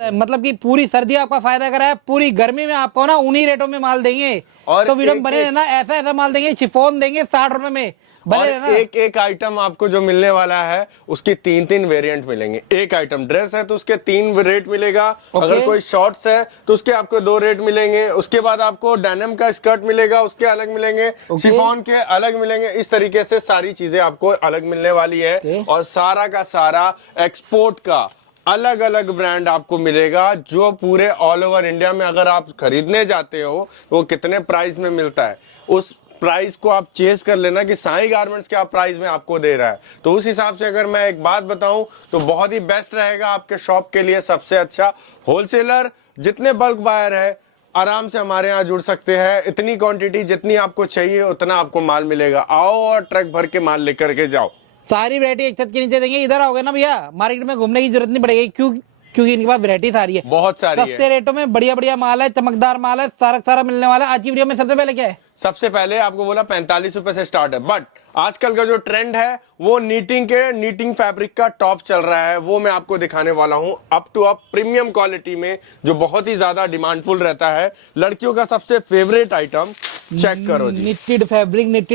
मतलब कि पूरी सर्दी आपका फायदा करा है, पूरी गर्मी में आपको ना उन्हीं रेटों में माल देंगे। और तो वीडियो में बने रहना, ऐसा ऐसा माल देंगे, शिफॉन देंगे 60 रुपए में। और एक एक आइटम आपको जो मिलने वाला है उसकी तीन तीन वेरिएंट मिलेंगे। एक आइटम ड्रेस है तो उसके 3 रेट मिलेगा। अगर कोई शॉर्ट्स है तो उसके आपको 2 रेट मिलेंगे। उसके बाद आपको डेनिम का स्कर्ट मिलेगा, उसके अलग मिलेंगे। शिफॉन के अलग मिलेंगे। इस तरीके से सारी चीजें आपको अलग मिलने वाली है। और सारा का सारा एक्सपोर्ट का अलग अलग ब्रांड आपको मिलेगा, जो पूरे ऑल ओवर इंडिया में अगर आप खरीदने जाते हो तो वो कितने प्राइस में मिलता है, उस प्राइस को आप चेस कर लेना कि साई गारमेंट्स क्या प्राइस में आपको दे रहा है। तो उस हिसाब से अगर मैं एक बात बताऊं तो बहुत ही बेस्ट रहेगा आपके शॉप के लिए। सबसे अच्छा होलसेलर, जितने बल्क बायर है आराम से हमारे यहाँ जुड़ सकते हैं। इतनी क्वांटिटी जितनी आपको चाहिए उतना आपको माल मिलेगा। आओ और ट्रक भर के माल लेकर के जाओ। सारी वैरायटी एक छत के नीचे देंगे। इधर आओगे ना भैया, मार्केट में घूमने की जरूरत नहीं पड़ेगी, क्योंकि इनके पास वैरायटी सारी है, बहुत सारी है। सस्ते रेटों में बढ़िया बढ़िया माल है, चमकदार माल है, सारा मिलने वाला है। आज की वीडियो में सबसे पहले क्या है? सबसे पहले आपको बोला 45 रुपए से स्टार्ट है, बट आजकल का जो ट्रेंड है वो नीटिंग फैब्रिक का टॉप चल रहा है, वो मैं आपको दिखाने वाला हूं। Up to up premium quality में, जो बहुत ही ज्यादा डिमांडफुल रहता है, लड़कियों का सबसे फेवरेट आइटम। चेक करो जी, निटेड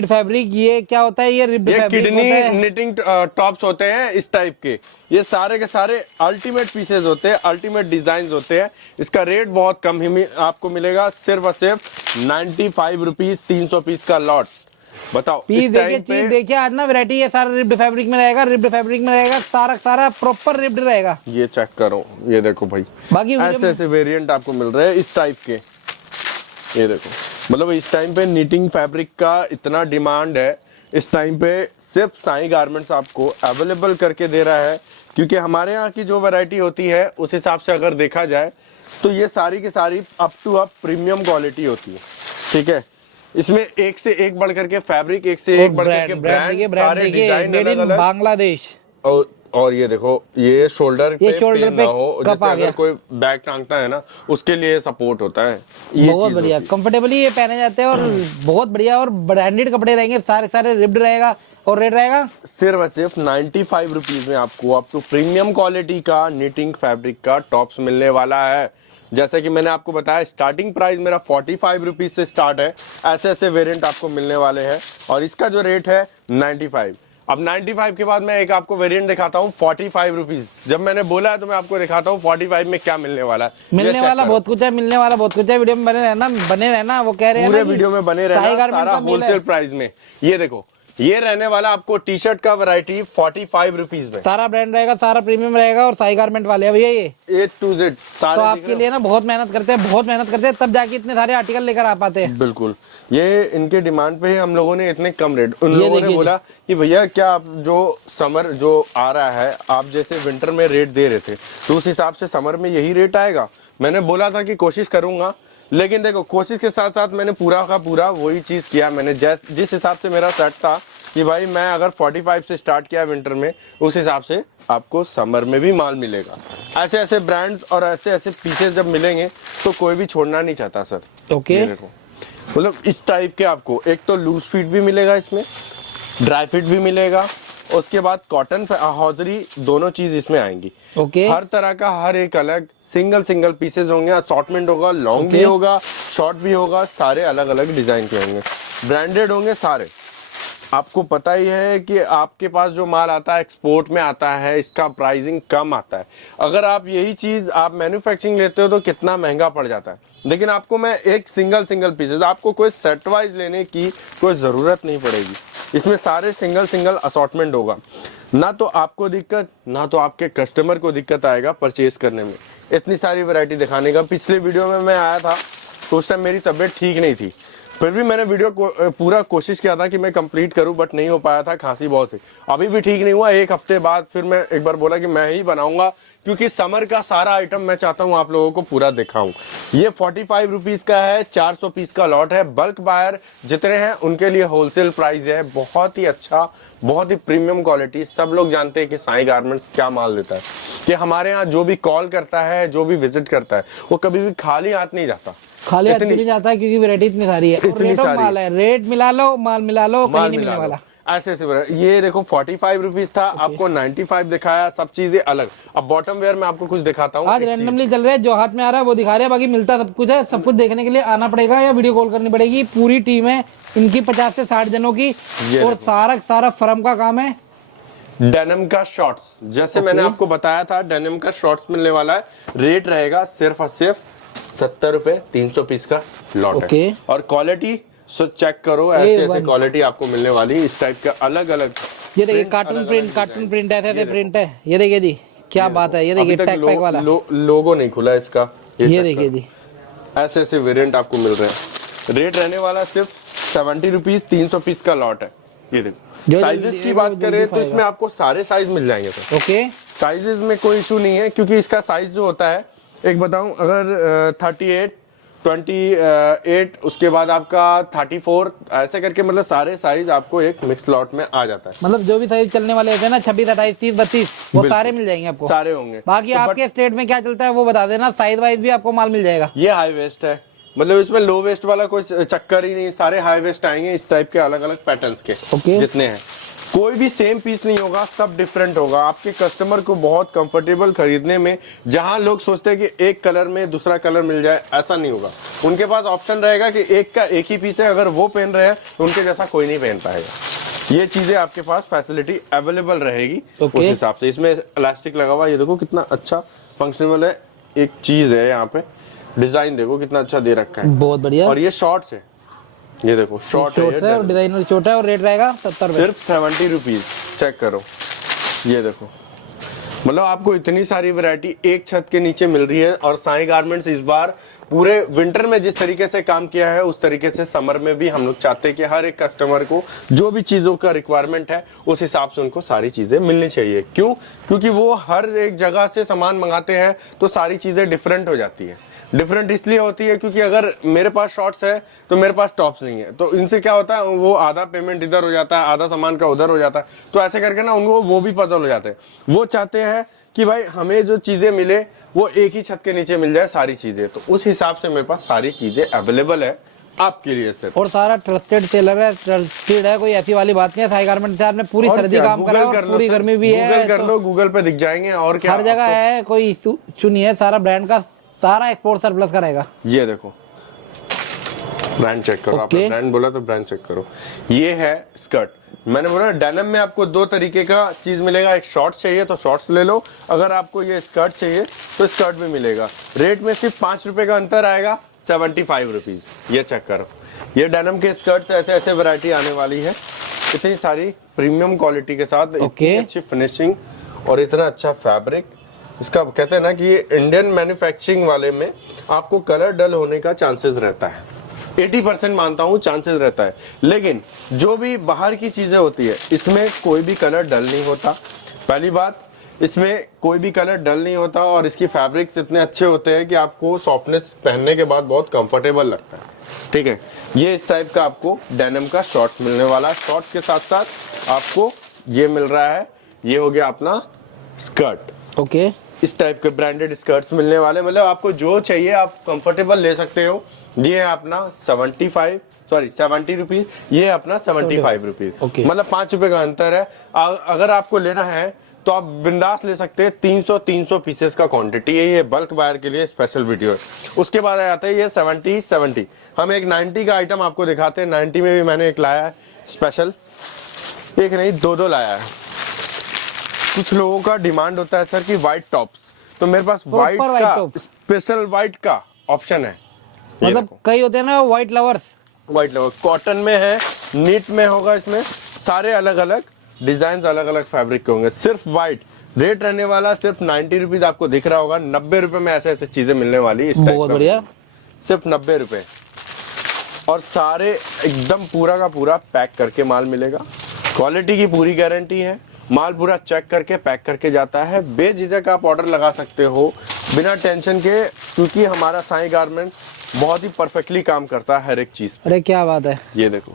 फैब्रिक। ये क्या होता है? ये किडनी निटिंग टॉप्स होते हैं इस टाइप के। ये सारे के सारे अल्टीमेट पीसेज होते हैं, अल्टीमेट डिजाइन होते हैं। इसका रेट बहुत कम ही आपको मिलेगा, सिर्फ और सिर्फ 95 रुपीज, 300 पीस का लॉट। बताओ पीस देखिए आज ना वैरायटी है, सारा रिब्ड फैब्रिक में रहेगा, सारा प्रॉपर रिब्ड रहेगा। ये चेक करो, ये देखो भाई, बाकी ऐसे वेरिएंट आपको मिल रहे हैं इस टाइप के। ये देखो, मतलब इस टाइम पे नीटिंग फैब्रिक का इतना डिमांड है, इस टाइम पे सिर्फ साई गारमेंट्स आपको अवेलेबल करके दे रहा है। क्योंकि हमारे यहाँ की जो वैरायटी होती है उस हिसाब से अगर देखा जाए तो ये सारी की सारी up to up premium quality होती है। ठीक है, इसमें एक से एक बढ़ करके फैब्रिक, एक से एक बढ़ करके ब्रांड, सारे डिजाइन अलग-अलग। बांग्लादेश। और ये देखो, ये शोल्डर पे ना हो, जैसे अगर कोई बैग टांगता है ना उसके लिए सपोर्ट होता है। ये बहुत बढ़िया, कंफर्टेबली ये पहने जाते हैं और बहुत बढ़िया और ब्रांडेड कपड़े रहेंगे, सारे रिब्ड रहेगा। और रेट रहेगा सिर्फ 95 रुपीज में आपको अप टू प्रीमियम क्वालिटी का निटिंग फैब्रिक का टॉप्स मिलने वाला है। जैसे कि मैंने आपको बताया, स्टार्टिंग प्राइस मेरा 45 रुपीज से स्टार्ट है। ऐसे वेरिएंट आपको मिलने वाले हैं और इसका जो रेट है 95। अब 95 के बाद मैं एक आपको वेरिएंट दिखाता हूँ 45 रुपीज। जब मैंने बोला है तो मैं आपको दिखाता हूँ 45 में क्या मिलने वाला है। मिलने वाला बहुत कुछ है, वीडियो में बने रहना। वो कह रहे हैं पूरे वीडियो में बने रहना, सारा होलसेल प्राइस में। ये देखो, ये रहने वाला आपको टी शर्ट का वैरायटी 45 रुपीज में। सारा ब्रांड रहेगा, सारा प्रीमियम रहेगा और साई गारमेंट वाले हैं भैया ये A to Z सारे। तो आपके लिए ना बहुत मेहनत करते हैं, तब जाके इतने सारे आर्टिकल लेकर आ पाते हैं। बिल्कुल, ये इनके डिमांड पे ही हम लोगों ने इतने कम रेट, उन लोगों ने बोला कि भैया क्या आप जो समर जो आ रहा है, आप जैसे विंटर में रेट दे रहे थे तो उस हिसाब से समर में यही रेट आएगा। मैंने बोला था कि कोशिश करूंगा, लेकिन देखो कोशिश के साथ साथ मैंने पूरा का पूरा वही चीज किया। मैंने जिस हिसाब से मेरा सेट था कि भाई मैं अगर 45 से स्टार्ट किया विंटर में, उस हिसाब से आपको समर में भी माल मिलेगा। ऐसे ब्रांड्स और ऐसे पीसेस जब मिलेंगे तो कोई भी छोड़ना नहीं चाहता सर। ओके, मतलब इस टाइप के आपको एक तो लूज फिट भी मिलेगा, इसमें ड्राई फिट भी मिलेगा, उसके बाद कॉटन हौजरी, दोनों चीज इसमें आएंगी। ओके, हर तरह का हर एक अलग सिंगल पीसेस होंगे, असॉर्टमेंट होगा, लॉन्ग भी होगा, शॉर्ट भी होगा, सारे अलग अलग डिजाइन के होंगे, ब्रांडेड होंगे सारे। आपको पता ही है कि आपके पास जो माल आता है एक्सपोर्ट में आता है, इसका प्राइसिंग कम आता है। अगर आप यही चीज आप मैन्युफैक्चरिंग लेते हो तो कितना महंगा पड़ जाता है। लेकिन आपको मैं एक सिंगल पीसेस, आपको कोई सेट वाइज लेने की कोई जरूरत नहीं पड़ेगी। इसमें सारे सिंगल असॉर्टमेंट होगा, ना तो आपको दिक्कत ना तो आपके कस्टमर को दिक्कत आएगा परचेज करने में। इतनी सारी वैरायटी दिखाने का, पिछले वीडियो में मैं आया था तो उस टाइम मेरी तबीयत ठीक नहीं थी, फिर भी मैंने वीडियो को पूरा कोशिश किया था कि मैं कंप्लीट करूं, बट नहीं हो पाया था, खांसी बहुत थी। अभी भी ठीक नहीं हुआ। एक हफ्ते बाद फिर मैं एक बार बोला कि मैं ही बनाऊंगा, क्योंकि समर का सारा आइटम मैं चाहता हूं आप लोगों को पूरा दिखाऊं। ये 45 रुपीज का है, 400 पीस का लॉट है। बल्क बायर जितने हैं उनके लिए होलसेल प्राइस है। बहुत ही अच्छा, बहुत ही प्रीमियम क्वालिटी। सब लोग जानते हैं कि साई गारमेंट्स क्या माल देता है, कि हमारे यहाँ जो भी कॉल करता है, जो भी विजिट करता है, वो कभी भी खाली हाथ नहीं जाता। खाली हाथ नहीं जाता, क्योंकि वैरायटी इतनी सारी है, रेट मिला लो, माल मिला लो, कहीं नहीं मिलने वाला। ऐसे ऐसे ये देखो 45 रुपीज था, आपको 95 दिखाया, सब चीजें अलग। अब बॉटम वेयर में आपको कुछ दिखाता हूँ। आज रैंडमली चल रहा है, जो हाथ में आ रहा है वो दिखा रहे हैं, बाकी मिलता सब कुछ है। सब कुछ देखने के लिए आना पड़ेगा या वीडियो कॉल करनी पड़ेगी। पूरी टीम है इनकी 50 से 60 जनों की, और सारा फर्म का काम है। डेनिम का शॉर्ट्स, जैसे मैंने आपको बताया था, डेनिम का शॉर्ट्स मिलने वाला है। रेट रहेगा सिर्फ और सिर्फ 70 रुपए, 300 पीस का लॉट है। और क्वालिटी सो चेक करो, ऐसे ऐसे क्वालिटी आपको मिलने वाली है, इस टाइप का अलग अलग। ये देखिए कार्टून प्रिंट ऐसे ऐसे प्रिंट है। ये देखिए जी क्या बात है, ये देखिए टैग पैक वाला लोगो नहीं खुला इसका। ये देखिए जी ऐसे ऐसे वेरिएंट आपको मिल रहे हैं। रेट रहने वाला सिर्फ 70 रुपीज, 300 पीस का लॉट है। ये देखो साइजेस की बात करें तो इसमें आपको सारे साइज मिल जाएंगे सर। ओके, साइजेस में कोई इशू नहीं है, क्योंकि इसका साइज जो होता है, एक बताऊं, अगर 38, 28, उसके बाद आपका 34, ऐसे करके मतलब सारे साइज आपको एक मिक्स लॉट में आ जाता है। मतलब जो भी साइज चलने वाले होते हैं ना, 26, 28, 30, 32, वो सारे मिल जाएंगे आपको। सारे होंगे। बाकी तो आपके स्टेट में क्या चलता है वो बता देना, साइज वाइज भी आपको माल मिल जाएगा। ये हाई वेस्ट है, मतलब इसमें लो वेस्ट वाला कोई चक्कर ही नहीं, सारे हाई वेस्ट आएंगे इस टाइप के अलग अलग पैटर्न्स के। जितने हैं कोई भी सेम पीस नहीं होगा, सब डिफरेंट होगा। आपके कस्टमर को बहुत कंफर्टेबल खरीदने में, जहां लोग सोचते हैं कि एक कलर में दूसरा कलर मिल जाए, ऐसा नहीं होगा। उनके पास ऑप्शन रहेगा कि एक का एक ही पीस है, अगर वो पहन रहे हैं तो उनके जैसा कोई नहीं पहन पाएगा। ये चीजें आपके पास फैसिलिटी अवेलेबल रहेगी उस हिसाब से। इसमें इलास्टिक लगा हुआ, ये देखो कितना अच्छा फंक्शनल है। एक चीज है यहाँ पे, डिजाइन देखो कितना अच्छा दे रखा है, बहुत बढ़िया। और ये शॉर्ट्स है, ये देखो शॉर्ट है, और डिजाइनर छोटा है, और रेट रहेगा 70 रुपए, सिर्फ 70 रुपीज। चेक करो, ये देखो, मतलब आपको इतनी सारी वैरायटी एक छत के नीचे मिल रही है। और साईं गारमेंट्स इस बार पूरे विंटर में जिस तरीके से काम किया है, उस तरीके से समर में भी हम लोग चाहते हैं कि हर एक कस्टमर को जो भी चीजों का रिक्वायरमेंट है, उस हिसाब से उनको सारी चीजें मिलनी चाहिए। क्यों? क्योंकि वो हर एक जगह से सामान मंगाते हैं, तो सारी चीजें डिफरेंट हो जाती है। डिफरेंट इसलिए होती है क्योंकि अगर मेरे पास शॉर्ट्स है तो मेरे पास टॉप्स नहीं है, तो इनसे क्या होता है, वो आधा पेमेंट इधर हो जाता है, आधा सामान का उधर हो जाता है। तो ऐसे करके ना उनको वो भी पजल हो जाते हैं। वो चाहते हैं कि भाई हमें जो चीजें मिले वो एक ही छत के नीचे मिल जाए सारी चीजें। तो उस हिसाब से मेरे पास सारी चीजें अवेलेबल है आपके लिए सर। और सारा ट्रस्टेड टेलर है, ट्रस्टेड है, कोई ऐसी वाली बात नहीं है। साईं गारमेंट्स आपने पूरी सर्दी काम करा है, और पूरी गर्मी भी है। गूगल कर लो, गूगल पे दिख जाएंगे। और क्या, हर जगह है, कोई इशू नहीं है। सारा ब्रांड का, सारा एक्सपोर्ट सरप्लस का रहेगा। ये देखो ब्रांड चेक करो। आपने ब्रांड बोला तो ब्रांड चेक करो। ये है स्कर्ट, मैंने बोला डेनिम में आपको दो तरीके का चीज मिलेगा। एक शॉर्ट्स चाहिए तो शॉर्ट्स ले लो, अगर आपको ये स्कर्ट चाहिए तो स्कर्ट भी मिलेगा। रेट में सिर्फ 5 रुपए का अंतर आएगा, 75 रुपीज। ये चेक करो, ये डेनिम के स्कर्ट्स ऐसे ऐसे वैरायटी आने वाली है, इतनी सारी प्रीमियम क्वालिटी के साथ, इतनी अच्छी फिनिशिंग और इतना अच्छा फैब्रिक। इसका कहते हैं ना कि इंडियन मैन्युफैक्चरिंग वाले में आपको कलर डल होने का चांसेस रहता है, 80% मानता हूं चांसेस रहता है। लेकिन जो भी बाहर की चीजें होती है, इसमें कोई भी कलर डल नहीं होता। पहली बात, इसमें कोई भी कलर डल नहीं होता, और इसकी फैब्रिक्स इतने अच्छे होते हैं कि आपको सॉफ्टनेस पहनने के बाद बहुत कंफर्टेबल लगता है। ठीक है, ये इस टाइप का आपको डेनिम का शॉर्ट मिलने वाला है। शॉर्ट के साथ साथ आपको ये मिल रहा है, ये हो गया अपना स्कर्ट। ओके, इस टाइप के ब्रांडेड स्कर्ट्स मिलने वाले, मतलब आपको जो चाहिए आप कंफर्टेबल ले सकते हो। ये है अपना 70 रुपीज, ये अपना 75 रुपीज, मतलब 5 रुपए का अंतर है। अगर आपको लेना है तो आप बिंदास ले सकते हैं। 300 पीसेस का क्वांटिटी है, ये बल्क बायर के लिए स्पेशल वीडियो है। उसके बाद आ जाता है ये 70। हम एक 90 का आइटम आपको दिखाते हैं। 90 में भी मैंने एक लाया है स्पेशल, एक नहीं दो लाया है। कुछ लोगों का डिमांड होता है सर कि व्हाइट टॉप्स, तो मेरे पास व्हाइट का स्पेशल व्हाइट का ऑप्शन है। मतलब कई होते हैं ना व्हाइट लवर्स, कॉटन में है, नीट में होगा, इसमें सारे अलग अलग डिजाइन, अलग अलग फैब्रिक के होंगे। सिर्फ व्हाइट, रेट रहने वाला सिर्फ 90 रुपीज। आपको दिख रहा होगा 90 रुपए में ऐसे ऐसे चीजें मिलने वाली इस टाइप। बहुत बढ़िया, सिर्फ 90 रुपए, और सारे एकदम पूरा का पूरा पैक करके माल मिलेगा। क्वालिटी की पूरी गारंटी है, माल पूरा चेक करके पैक करके जाता है। बेझिझक आप ऑर्डर लगा सकते हो बिना टेंशन के, क्योंकि हमारा साईं गारमेंट बहुत ही परफेक्टली काम करता है हर एक चीज। अरे क्या बात है, ये देखो,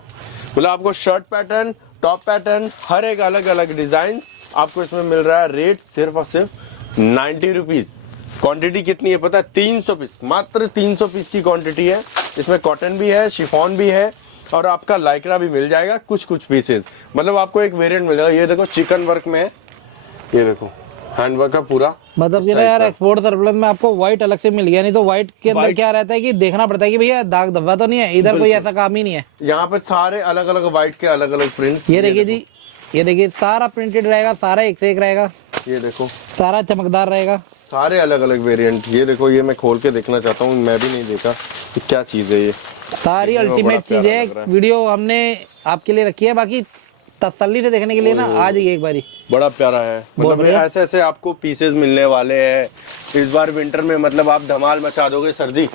मतलब आपको शर्ट पैटर्न, टॉप पैटर्न, हर एक अलग अलग डिजाइन आपको इसमें मिल रहा है। रेट सिर्फ और सिर्फ 90 रुपीज। क्वांटिटी कितनी है पता है? 300 पीस, मात्र 300 पीस की क्वांटिटी है। इसमें कॉटन भी है, शिफॉन भी है, और आपका लाइक्रा भी मिल जाएगा कुछ कुछ पीसेज, मतलब आपको एक वेरिएंट मिलेगा। ये देखो चिकन वर्क में है, ये देखो हैंडवर्क का पूरा, मतलब ये ना यार एक्सपोर्ट सर्कुलर में आपको व्हाइट अलग से मिल गया, नहीं तो व्हाइट के अंदर क्या रहता है कि देखना पड़ता है कि भैया दाग धब्बा तो नहीं है, इधर कोई ऐसा काम ही नहीं है। यहाँ पे सारे अलग अलग व्हाइट के अलग अलग प्रिंट्स। ये देखिए जी, ये देखिए सारा प्रिंटेड रहेगा, सारा एक से एक रहेगा, ये देखो सारा चमकदार रहेगा, सारे अलग अलग वेरिएंट। ये देखो, ये मैं खोल के देखना चाहता हूँ, मैं भी नहीं देखा कि क्या चीज है ये। सारी अल्टीमेट चीजें है। वीडियो हमने आपके लिए रखी है, बाकी तसल्ली से देखने के लिए ना आ जाइए एक बारी। बड़ा प्यारा है, मतलब ऐसे ऐसे आपको पीसेस मिलने वाले हैं इस बार विंटर में, मतलब आप धमाल मचा दोगे सर जी।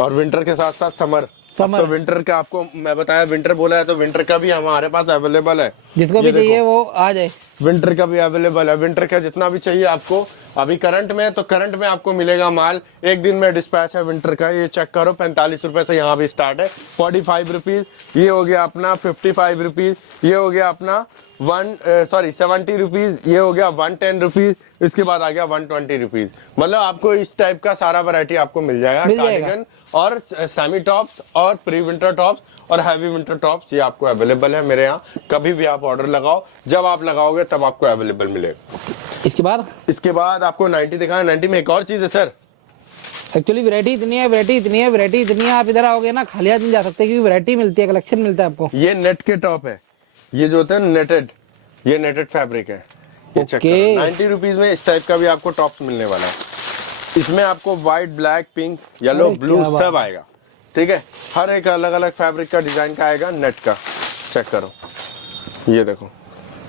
और विंटर के साथ साथ समर तो विंटर का आपको मैं बताया, विंटर बोला है तो विंटर का भी हमारे पास अवेलेबल है, जिसको भी चाहिए वो आ जाए। विंटर का भी अवेलेबल है, विंटर का जितना भी चाहिए आपको। अभी करंट में तो करंट में आपको मिलेगा माल, एक दिन में डिस्पैच है विंटर का। ये चेक करो, 45 रुपए से यहाँ भी स्टार्ट है, 45 रुपीज। ये हो गया अपना 55 रुपीज, ये हो गया अपना 70 रुपीज, ये हो गया 110 रुपीज, इसके बाद आ गया 120 रुपीज। मतलब आपको इस टाइप का सारा वैरायटी आपको मिल जाएगा। कार्डिगन और सेमी टॉप्स और प्री विंटर टॉप्स और हैवी विंटर टॉप्स ये आपको अवेलेबल है मेरे यहाँ। कभी भी आप ऑर्डर लगाओ, जब आप लगाओगे तब आपको अवेलेबल मिलेगा। इसके बाद आपको 90 दिखाना। 90 में एक और चीज है सर, एक्चुअली वैरायटी इतनी है, आप इधर आओगे ना खाली हाथ नहीं जा सकते, क्योंकि वैरायटी मिलती है, कलेक्शन मिलता है आपको। ये नेट के टॉप है, ये जो होता है नेटेड, ये नेटेड फैब्रिक है। ये चेक करो, 90 रुपीज में इस टाइप का भी आपको टॉप मिलने वाला है। इसमें आपको white, black, pink, yellow, blue सब आएगा, ठीक है। हर एक अलग अलग फैब्रिक का डिजाइन का आएगा, नेट का। चेक करो, ये देखो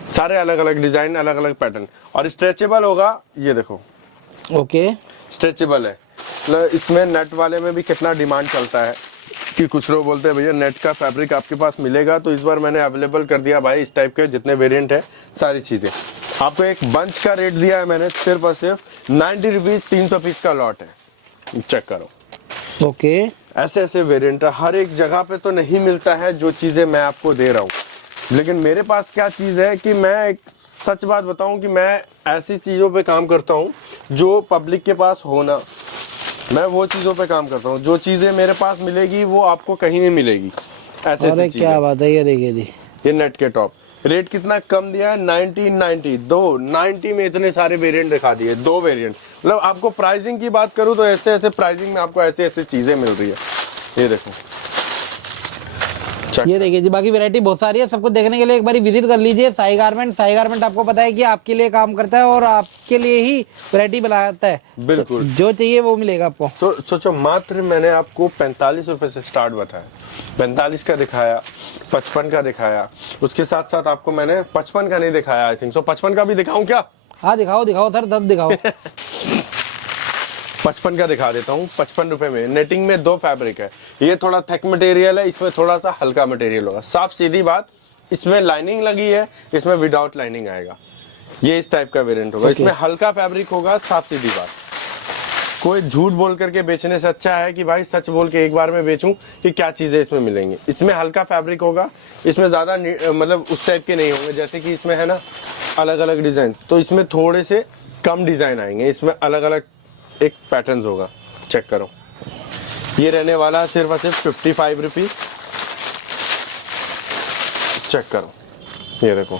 सारे अलग अलग डिजाइन, अलग अलग पैटर्न, और स्ट्रेचेबल होगा। ये देखो ओके, स्ट्रेचेबल है। मतलब इसमें नेट वाले में भी कितना डिमांड चलता है कि कुछ लोग बोलते हैं भैया नेट का फैब्रिक आपके पास मिलेगा, तो इस बार मैंने अवेलेबल कर दिया भाई इस टाइप के जितने वेरिएंट है सारी चीजें। आपको एक बंच का रेट दिया है मैंने सिर्फ और सिर्फ 90 रुपीज, 300 पीस का लॉट है। चेक करो, ओके। ऐसे ऐसे वेरिएंट हर एक जगह पे तो नहीं मिलता है जो चीजें मैं आपको दे रहा हूँ, लेकिन मेरे पास क्या चीज है कि मैं एक सच बात बताऊं कि मैं ऐसी चीजों पे काम करता हूँ जो पब्लिक के पास होना, मैं वो चीजों पे काम करता हूँ। जो चीजें मेरे पास मिलेगी वो आपको कहीं नहीं मिलेगी। ऐसे अरे क्या बात है, ये देखिए जी, ये नेट के टॉप रेट कितना कम दिया है, 1990। 90 में इतने सारे वेरिएंट दिखा दिए, 2 वेरिएंट। मतलब आपको प्राइसिंग की बात करूं तो ऐसे ऐसे प्राइसिंग में आपको ऐसे ऐसे चीजें मिल रही है। ये देखो, ये देखिए जी, बाकी वैरायटी बहुत सारी है। सबको देखने के लिए एक बार विजिट कर लीजिए साई गारमेंट आपको पता है कि आपके लिए काम करता है और आपके लिए ही वैरायटी बनाता है। बिल्कुल, तो जो चाहिए वो मिलेगा आपको। तो सोचो, मात्र मैंने आपको 45 रुपए से स्टार्ट बताया, 45 का दिखाया, 55 का दिखाया, उसके साथ साथ आपको मैंने 55 का नहीं दिखाया, आई थिंक सो 55 का भी दिखाऊं क्या? हाँ दिखाओ सर, तब दिखाओ। 55 का दिखा देता हूँ। 55 रुपए में नेटिंग में 2 फैब्रिक है। ये थोड़ा थिक मटेरियल है, इसमें थोड़ा सा हल्का मटेरियल होगा। साफ सीधी बात, इसमें लाइनिंग लगी है, इसमें विदाउट लाइनिंग आएगा। ये इस टाइप का वेरिएंट होगा। इसमें हल्का फैब्रिक होगा। साफ सीधी बात, कोई झूठ बोल करके बेचने से अच्छा है कि भाई सच बोल के एक बार में बेचूं कि क्या चीजें इसमें मिलेंगी। इसमें हल्का फैब्रिक होगा, इसमें ज्यादा मतलब उस टाइप के नहीं होंगे जैसे कि इसमें है ना अलग अलग डिजाइन, तो इसमें थोड़े से कम डिजाइन आएंगे। इसमें अलग अलग एक पैटर्न होगा। चेक करो, ये रहने वाला सिर्फ और सिर्फ 55 रुपीज। चेक करो, ये देखो,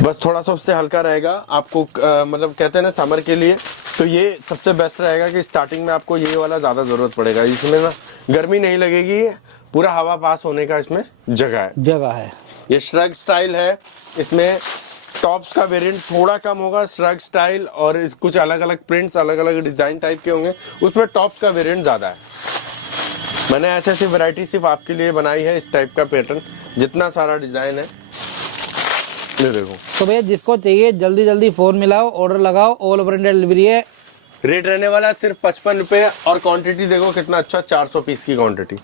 बस थोड़ा सा उससे हल्का रहेगा आपको। मतलब कहते हैं ना समर के लिए तो ये सबसे बेस्ट रहेगा कि स्टार्टिंग में आपको ये वाला ज्यादा जरूरत पड़ेगा। इसमें ना गर्मी नहीं लगेगी, पूरा हवा पास होने का इसमें जगह है। ये श्रग स्टाइल है। इसमें टॉप्स का वेरिएंट थोड़ा कम होगा, श्रग स्टाइल, और कुछ अलग अलग प्रिंट्स, अलग अलग डिजाइन टाइप के होंगे। उसमें टॉप्स का वेरिएंट ज्यादा है। मैंने ऐसे ऐसी वैरायटी सिर्फ आपके लिए बनाई है, इस टाइप का पैटर्न, जितना सारा डिजाइन है। ये देखो, तो भैया जिसको चाहिए जल्दी जल्दी फोन मिलाओ, ऑर्डर लगाओ, ऑल ओवर इंडिया डिलीवरी है। रेट रहने वाला सिर्फ 55 रुपए, और क्वांटिटी देखो कितना अच्छा, 400 पीस की क्वांटिटी।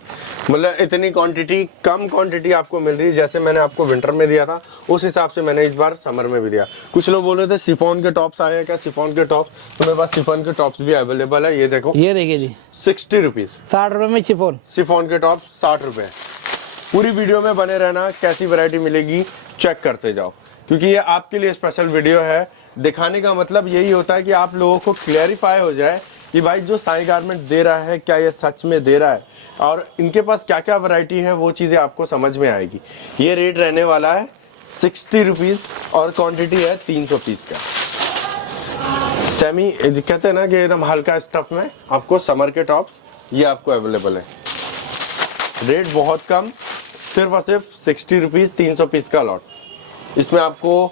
मतलब इतनी क्वांटिटी, कम क्वांटिटी आपको मिल रही है। जैसे मैंने आपको विंटर में दिया था उस हिसाब से मैंने इस बार समर में भी दिया। कुछ लोग बोल रहे थे शिफॉन के टॉप्स आए हैं क्या, शिफॉन के टॉप्स, तो मेरे पास शिफॉन के टॉप्स भी अवेलेबल है। ये देखो, ये देखिए जी, 60 रुपीज, 60 रुपए में शिफॉन के टॉप 60 रुपए। पूरी वीडियो में बने रहना, कैसी वैरायटी मिलेगी चेक करते जाओ, क्योंकि ये आपके लिए स्पेशल वीडियो है। दिखाने का मतलब यही होता है कि आप लोगों को क्लैरिफाई हो जाए कि भाई जो साई गारमेंट दे रहा है क्या ये सच में दे रहा है, और इनके पास क्या क्या वैरायटी है वो चीज़ें आपको समझ में आएगी। ये रेट रहने वाला है 60 रुपीज़ और क्वांटिटी है 300 पीस का। सेमी कहते हैं ना कि एकदम हल्का स्टफ में आपको समर के टॉप्स ये आपको अवेलेबल है। रेट बहुत कम, सिर्फ और सिर्फ 60 रुपीज़ 300 पीस का लॉट। इसमें आपको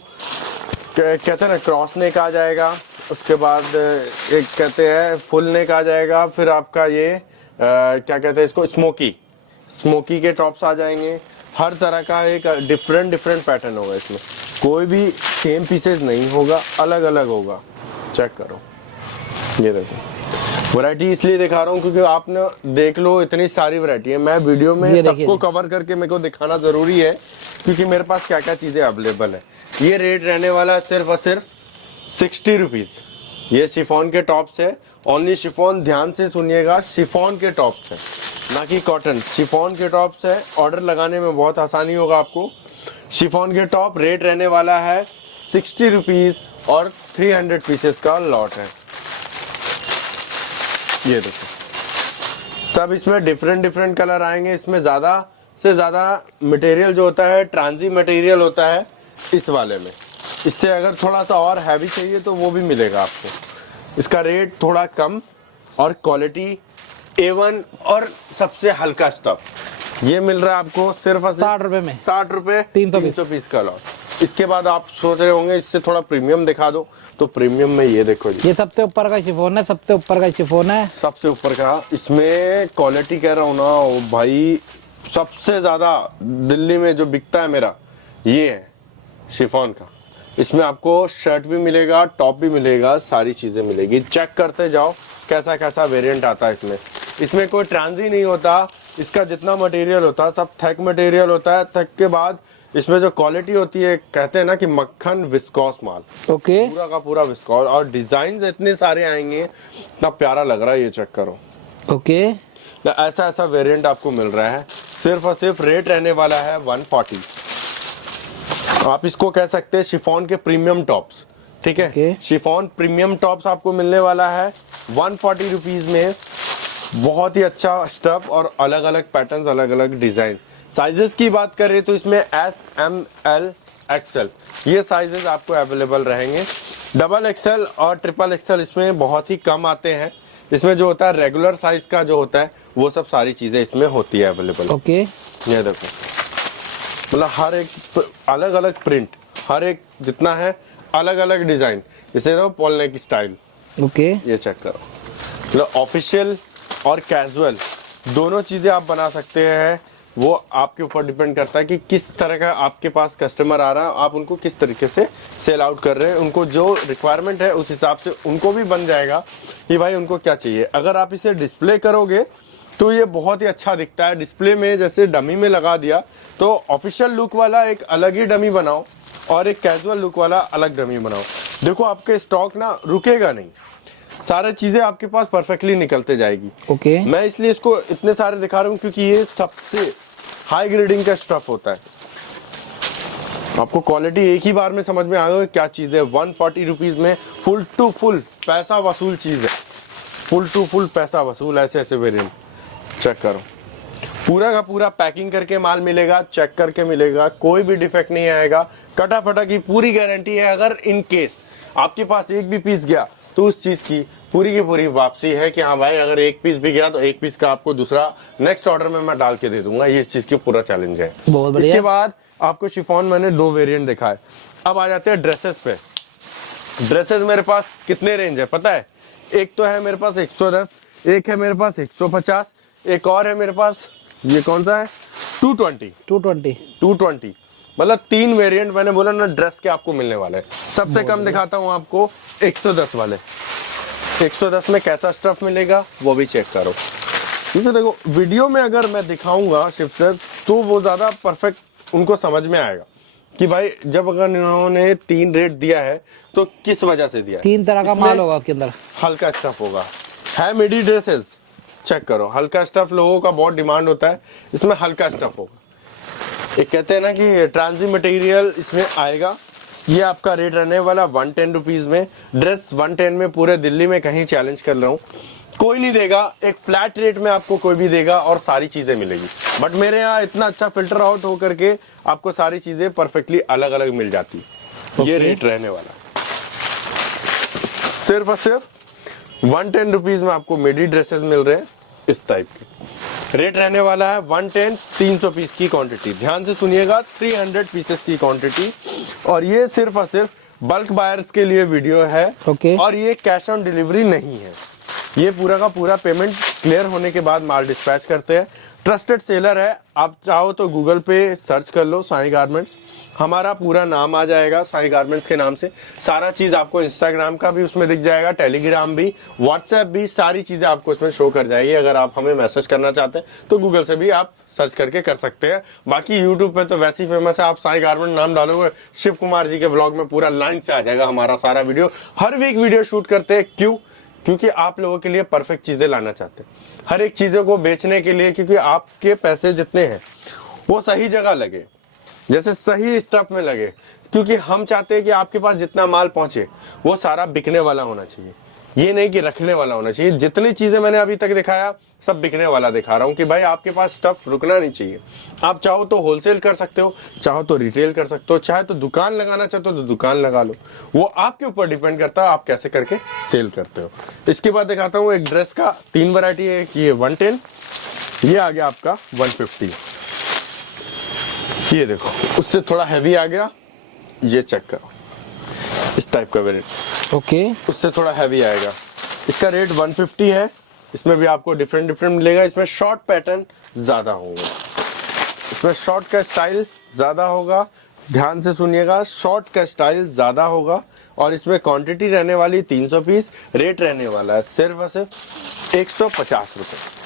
कहते हैं ना क्रॉस नेक आ जाएगा, उसके बाद एक कहते हैं फुल नेक आ जाएगा, फिर आपका ये क्या कहते हैं इसको स्मोकी के टॉप्स आ जाएंगे। हर तरह का एक डिफरेंट पैटर्न होगा इसमें, कोई भी सेम पीसेज नहीं होगा, अलग अलग होगा। चेक करो, ये देखो वैरायटी इसलिए दिखा रहा हूँ क्योंकि आपने देख लो इतनी सारी वैरायटी है। मैं वीडियो में सबको कवर करके मेरे को दिखाना जरूरी है क्योंकि मेरे पास क्या क्या चीजें अवेलेबल है। ये रेट रहने वाला है सिर्फ और सिर्फ 60 रुपीज़। ये शिफॉन के टॉप्स है, ओनली शिफॉन, ध्यान से सुनिएगा, शिफॉन के टॉप्स है ना कि कॉटन, शिफॉन के टॉप्स है। ऑर्डर लगाने में बहुत आसानी होगा आपको। शिफॉन के टॉप रेट रहने वाला है 60 रुपीज़ और 300 पीसेस का लॉट है। ये देखो सब इसमें डिफरेंट कलर आएंगे। इसमें ज़्यादा से ज़्यादा मटेरियल जो होता है ट्रांजी मटेरियल होता है इस वाले में। इससे अगर थोड़ा सा और हैवी चाहिए तो वो भी मिलेगा आपको। इसका रेट थोड़ा कम और क्वालिटी A1 और सबसे हल्का स्टफ ये मिल रहा है आपको सिर्फ 60 रुपए में, 60 रुपए 300 पीस का लॉट। इसके बाद आप सोच रहे होंगे इससे थोड़ा प्रीमियम दिखा दो, तो प्रीमियम में ये देखो जी, ये सबसे ऊपर का शिफॉन है, सबसे ऊपर का शिफॉन है, सबसे ऊपर का। इसमें क्वालिटी कह रहा हूँ ना ओ भाई, सबसे ज्यादा दिल्ली में जो बिकता है मेरा ये है शिफॉन का। इसमें आपको शर्ट भी मिलेगा, टॉप भी मिलेगा, सारी चीजें मिलेगी। चेक करते जाओ कैसा कैसा वेरिएंट आता है इसमें। इसमें कोई ट्रांजी नहीं होता, इसका जितना मटेरियल होता है सब थेक मटेरियल होता है। थेक के बाद इसमें जो क्वालिटी होती है कहते हैं ना कि मक्खन विस्कोस माल, ओके, पूरा का पूरा विस्कोस। और डिजाइन इतने सारे आएंगे, इतना प्यारा लग रहा है, ये चेक करो। ओके, ऐसा वेरिएंट आपको मिल रहा है। सिर्फ और सिर्फ रेट रहने वाला है 140। आप इसको कह सकते हैं शिफॉन के प्रीमियम टॉप्स, ठीक है। Okay. शिफॉन प्रीमियम टॉप्स आपको मिलने वाला है 140 रुपीज में। बहुत ही अच्छा स्टफ और अलग अलग पैटर्न्स, अलग अलग डिजाइन। साइजेस की बात करें तो इसमें S, M, L, XL ये साइजेस आपको अवेलेबल रहेंगे। डबल XL और ट्रिपल XL इसमें बहुत ही कम आते हैं। इसमें जो होता है रेगुलर साइज का जो होता है वो सब सारी चीजें इसमें होती है अवेलेबल। ओके, ये देखो मतलब हर एक अलग अलग प्रिंट, हर एक जितना है अलग अलग डिजाइन, जैसे ना पॉलने की स्टाइल। ओके, ये चेक करो, मतलब ऑफिशियल और कैजुअल दोनों चीजें आप बना सकते हैं। वो आपके ऊपर डिपेंड करता है कि किस तरह का आपके पास कस्टमर आ रहा है, आप उनको किस तरीके से सेल आउट कर रहे हैं। उनको जो रिक्वायरमेंट है उस हिसाब से उनको भी बन जाएगा कि भाई उनको क्या चाहिए। अगर आप इसे डिस्प्ले करोगे तो ये बहुत ही अच्छा दिखता है। डिस्प्ले में जैसे डमी में लगा दिया तो ऑफिशियल लुक वाला एक अलग ही डमी बनाओ और एक कैजुअल लुक वाला अलग डमी बनाओ। देखो आपके स्टॉक ना रुकेगा नहीं, सारी चीजें आपके पास परफेक्टली निकलते जाएगी। ओके, मैं इसलिए इसको इतने सारे दिखा रहा हूँ क्योंकि ये सबसे हाई ग्रेडिंग का स्टफ होता है। आपको क्वालिटी एक ही बार में समझ में आ गया क्या चीज है। 140 रुपीज में फुल टू फुल पैसा वसूल चीज है, फुल टू फुल पैसा वसूल। ऐसे वेरिएंट चेक करो, पूरा का पूरा पैकिंग करके माल मिलेगा, चेक करके मिलेगा, कोई भी डिफेक्ट नहीं आएगा। कटा फटा की पूरी गारंटी है। अगर इन केस आपके पास एक भी पीस गया तो उस चीज की पूरी वापसी है कि हाँ भाई अगर एक पीस भी गया तो एक पीस का आपको दूसरा नेक्स्ट ऑर्डर में मैं डाल के दे दूंगा। ये इस चीज की पूरा चैलेंज है। बहुत बढ़िया। इसके बाद आपको शिफॉन मैंने 2 वेरिएंट दिखाए। अब आ जाते हैं ड्रेसेस पे। ड्रेसेस मेरे पास कितने रेंज है पता है? एक तो है मेरे पास 110, एक है मेरे पास 150, एक और है मेरे पास, ये कौन सा है, 220। मतलब 3 वेरिएंट मैंने बोला ना ड्रेस के आपको मिलने वाले हैं। सबसे कम दिखाता हूँ आपको 110 वाले। 110 में कैसा स्टफ मिलेगा वो भी चेक करो, क्योंकि देखो वीडियो में अगर मैं दिखाऊंगा शिफ्टर तो वो ज्यादा परफेक्ट उनको समझ में आएगा कि भाई जब अगर इन्होंने 3 रेट दिया है तो किस वजह से दिया है। 3 तरह का माल होगा उसके अंदर, हल्का स्टफ होगा, है मिडी ड्रेसेस। चेक करो, हल्का स्टफ लोगों का बहुत डिमांड होता है, इसमें हल्का स्टफ होगा। एक कहते हैं ना कि ट्रांजी मटेरियल इसमें आएगा, ये आपका रेट रहने वाला 110 रुपीज में। ड्रेस 110 में पूरे दिल्ली में कहीं चैलेंज कर रहा हूँ, कोई नहीं देगा। एक फ्लैट रेट में आपको कोई भी देगा और सारी चीजें मिलेगी, बट मेरे यहाँ इतना अच्छा फिल्टर आउट हो करके आपको सारी चीजें परफेक्टली अलग अलग मिल जाती है। ये रेट रहने वाला सिर्फ और सिर्फ 110 रुपीज में आपको मिडी ड्रेसेस मिल रहे हैं इस टाइप के। रेट रहने वाला है 110, 300 पीस की क्वांटिटी। ध्यान से सुनिएगा, 300 पीसेस की क्वांटिटी। और ये सिर्फ और सिर्फ बल्क बायर्स के लिए वीडियो है। और ये कैश ऑन डिलीवरी नहीं है, ये पूरा का पूरा पेमेंट क्लियर होने के बाद माल डिस्पैच करते हैं। ट्रस्टेड सेलर है, आप चाहो तो गूगल पे सर्च कर लो साई गारमेंट्स, हमारा पूरा नाम आ जाएगा साई गारमेंट्स के नाम से। सारा चीज आपको इंस्टाग्राम का भी उसमें दिख जाएगा, टेलीग्राम भी, व्हाट्सएप भी, सारी चीजें आपको इसमें शो कर जाएगी। अगर आप हमें मैसेज करना चाहते हैं तो गूगल से भी आप सर्च करके कर सकते हैं। बाकी यूट्यूब पे तो वैसे ही फेमस है, आप साई गारमेंट नाम डालोगे शिव कुमार जी के व्लॉग में पूरा लाइन से आ जाएगा हमारा सारा वीडियो। हर वीक वीडियो शूट करते हैं, क्यों? क्योंकि आप लोगों के लिए परफेक्ट चीजें लाना चाहते हैं, हर एक चीजों को बेचने के लिए, क्योंकि आपके पैसे जितने हैं वो सही जगह लगे, जैसे सही स्टफ में लगे। क्योंकि हम चाहते हैं कि आपके पास जितना माल पहुंचे वो सारा बिकने वाला होना चाहिए, ये नहीं कि रखने वाला होना चाहिए। जितनी चीजें मैंने अभी तक दिखाया सब बिकने वाला दिखा रहा हूं कि भाई आपके पास स्टफ रुकना नहीं चाहिए। आप चाहो तो होलसेल कर सकते हो, चाहो तो रिटेल कर सकते हो, चाहे तो दुकान लगाना चाहते हो तो दुकान लगा लो, वो आपके ऊपर डिपेंड करता है आप कैसे करके सेल करते हो। इसके बाद दिखाता हूँ एक ड्रेस का 3 वैरायटी है। ये 110, ये आ गया आपका 150, ये देखो उससे थोड़ा हैवी आ गया, ये चेक करो इस टाइप का वेरिएंट। ओके, उससे थोड़ा हैवी आएगा। इसका रेट 150 है। इसमें भी आपको डिफरेंट मिलेगा। इसमें शॉर्ट पैटर्न ज्यादा होगा, इसमें शॉर्ट का स्टाइल ज्यादा होगा। ध्यान से सुनिएगा, शॉर्ट का स्टाइल ज्यादा होगा। और इसमें क्वांटिटी रहने वाली 300 पीस। रेट रहने वाला है सिर्फ और सिर्फ 150 रुपए।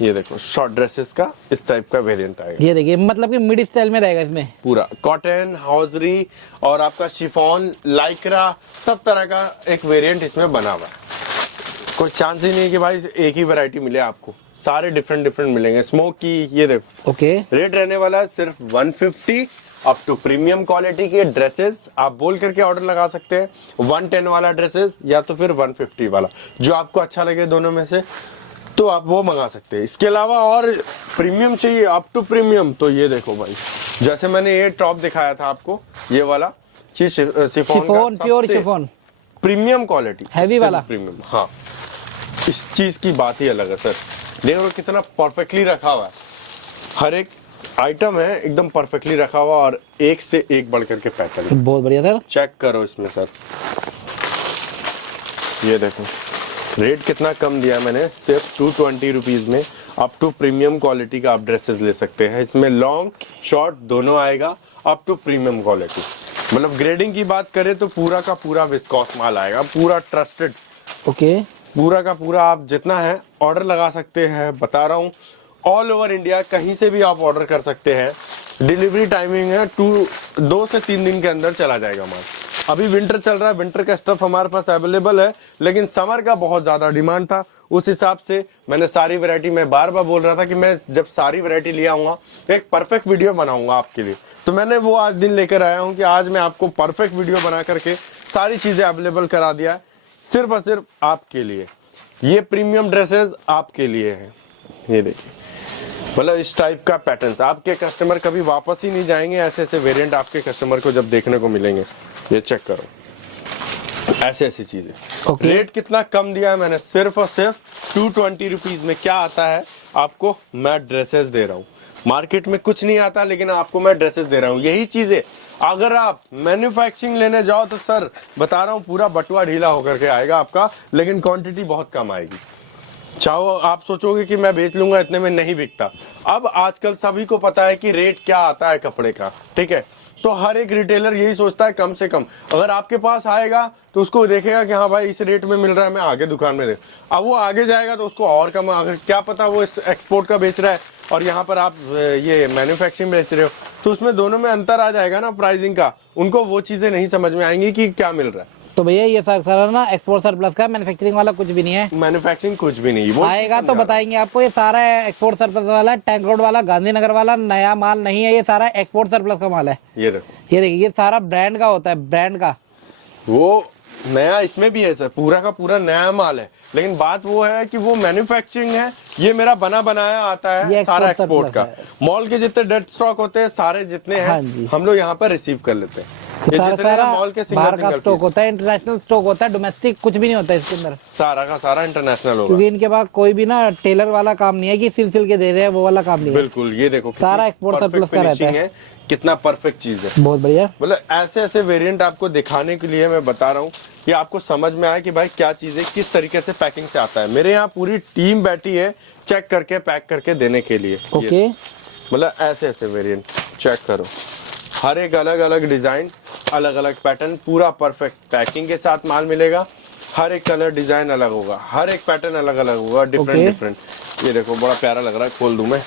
ये देखो शॉर्ट ड्रेसेस का इस टाइप का वेरिएंट आएगा। ये देखिए, मतलब कि मिड स्टाइल में रहेगा इसमें पूरा कॉटन, हॉजरी और आपका शिफॉन, लाइक्रा, सब तरह का एक वेरिएंट इसमें बना हुआ है। कोई चांस ही नहीं कि भाई एक ही वैरायटी मिले आपको, सारे डिफरेंट मिलेंगे। स्मोकी, ये देखो। ओके, रेट रहने वाला है सिर्फ 150। अप टू प्रीमियम क्वालिटी के ड्रेसेस आप बोल करके ऑर्डर लगा सकते हैं। 110 वाला ड्रेसेस या तो फिर 150 वाला, जो आपको अच्छा लगे दोनों में से तो आप वो मंगा सकते हैं। इसके अलावा और प्रीमियम चाहिए, अप टू प्रीमियम, तो ये देखो भाई, जैसे मैंने ये टॉप दिखाया था आपको, ये वाला चीज chiffon, pure chiffon, premium quality, heavy वाला प्रीमियम। हाँ, इस चीज की बात ही अलग है सर। देख लो कितना परफेक्टली रखा हुआ है, हर एक आइटम है एकदम परफेक्टली रखा हुआ और एक से एक बढ़ करके पैटर्न। बहुत बढ़िया सर, चेक करो इसमें सर, ये देखो रेट कितना कम दिया मैंने, सिर्फ 220 रुपीज में अप टू प्रीमियम क्वालिटी का आप ड्रेसेस ले सकते हैं। इसमें लॉन्ग शॉर्ट दोनों आएगा, अप टू प्रीमियम क्वालिटी। मतलब ग्रेडिंग की बात करें तो पूरा का पूरा विस्कॉस माल आएगा, पूरा ट्रस्टेड। ओके, पूरा का पूरा आप जितना है ऑर्डर लगा सकते हैं। बता रहा हूँ ऑल ओवर इंडिया कहीं से भी आप ऑर्डर कर सकते हैं। डिलीवरी टाइमिंग है 2 से 3 दिन के अंदर चला जाएगा माल। अभी विंटर चल रहा है, विंटर का स्टफ हमारे पास अवेलेबल है, लेकिन समर का बहुत ज्यादा डिमांड था, उस हिसाब से मैंने सारी वैरायटी, मैं बार बार बोल रहा था कि मैं जब सारी वैरायटी ले आऊंगा एक परफेक्ट वीडियो बनाऊंगा आपके लिए, तो मैंने वो आज दिन लेकर आया हूं कि आज मैं आपको परफेक्ट वीडियो बना करके सारी चीजें अवेलेबल करा दिया है सिर्फ और सिर्फ आपके लिए। ये प्रीमियम ड्रेसेस आपके लिए है, ये देखिए, मतलब इस टाइप का पैटर्न आपके कस्टमर कभी वापस ही नहीं जाएंगे। ऐसे ऐसे वेरिएंट आपके कस्टमर को जब देखने को मिलेंगे, ये चेक करो, ऐसे ऐसी चीजें। रेट कितना कम दिया है मैंने, सिर्फ और सिर्फ 220 रुपीज में। क्या आता है आपको, मैं ड्रेसेस दे रहा हूँ। मार्केट में कुछ नहीं आता, लेकिन आपको मैं ड्रेसेस दे रहा हूँ। यही चीजें अगर आप मैन्युफैक्चरिंग लेने जाओ तो सर बता रहा हूँ पूरा बटुआ ढीला होकर के आएगा आपका, लेकिन क्वांटिटी बहुत कम आएगी। चाहो आप सोचोगे कि मैं बेच लूंगा इतने में, नहीं बिकता। अब आजकल सभी को पता है कि रेट क्या आता है कपड़े का, ठीक है, तो हर एक रिटेलर यही सोचता है कम से कम अगर आपके पास आएगा तो उसको देखेगा कि हाँ भाई इस रेट में मिल रहा है, मैं आगे दुकान में दे। अब वो आगे जाएगा तो उसको और कम, अगर क्या पता वो इस एक्सपोर्ट का बेच रहा है और यहाँ पर आप ये मैन्युफैक्चरिंग बेच रहे हो, तो उसमें दोनों में अंतर आ जाएगा ना प्राइसिंग का। उनको वो चीजें नहीं समझ में आएंगी कि क्या मिल रहा है। तो भैया ये सारा ना एक्सपोर्ट सरप्लस का, मैन्युफैक्चरिंग वाला कुछ भी नहीं है। मैन्युफैक्चरिंग कुछ भी नहीं, वो आएगा तो बताएंगे आपको। ये सारा एक्सपोर्ट सरप्लस वाला, टैंक रोड वाला, गांधीनगर वाला नया माल नहीं है, ये सारा एक्सपोर्ट सरप्लस का माल है। ये देखो, ये देखिए, ये सारा ब्रांड का होता है, ब्रांड का। वो नया इसमें भी है सर, पूरा का पूरा नया माल है, लेकिन बात वो है कि वो मैन्युफैक्चरिंग है, ये मेरा बना बनाया आता ये है सारा export एक्सपोर्ट का। surplus मॉल के जितने डेड स्टॉक होते हैं सारे जितने हाँ हैं जी। हम लोग यहाँ पर रिसीव कर लेते हैं। ये सारा जितने हैं सारा मॉल के सिंगल बाहर का सिंगल स्टॉक पीस, होता है, इंटरनेशनल स्टॉक होता है, डोमेस्टिक कुछ भी नहीं होता है इसके अंदर। सारा का सारा इंटरनेशनल होगा। क्योंकि इनके पास कोई भी ना टेलर वाला काम नहीं है कि सिल के दे रहे हैं, वो वाला काम नहीं है। बिल्कुल, ये देखो सारा एक्सपोर्ट सरप्लस का रहता है। कितना परफेक्ट चीज है, बहुत बढ़िया। मतलब ऐसे ऐसे वेरिएंट आपको दिखाने के लिए मैं बता रहा हूँ कि आपको समझ में आए कि भाई क्या चीज है, किस तरीके से पैकिंग से आता है। मेरे यहाँ पूरी टीम बैठी है चेक करके पैक करके देने के लिए। ओके, मतलब ऐसे ऐसे वेरिएंट चेक करो, हर एक अलग अलग डिजाइन, अलग अलग पैटर्न, पूरा परफेक्ट पैकिंग के साथ माल मिलेगा। हर एक कलर डिजाइन अलग होगा, हर एक पैटर्न अलग अलग होगा, डिफरेंट डिफरेंट। ये देखो बड़ा प्यारा लग रहा है, खोल दूं मैं,